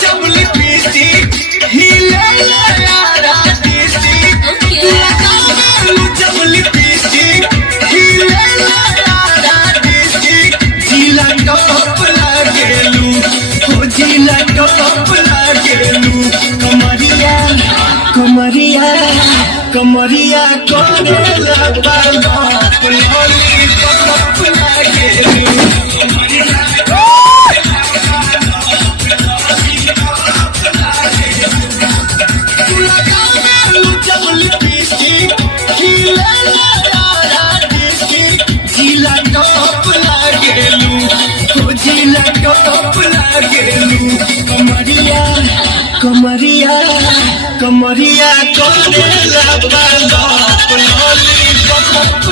जब लिपस्टिक हिले यारा डिस्टिक लगावेलू जब लिपस्टिक हिले यारा डिस्टिक जिला टॉप लागेलू हो जिला टॉप लागेलू कमरिया कमरिया कमरिया करेला बालोप लॉलीपॉप लागेलू कमरिया कमरिया करेला बालोप लॉलीपॉप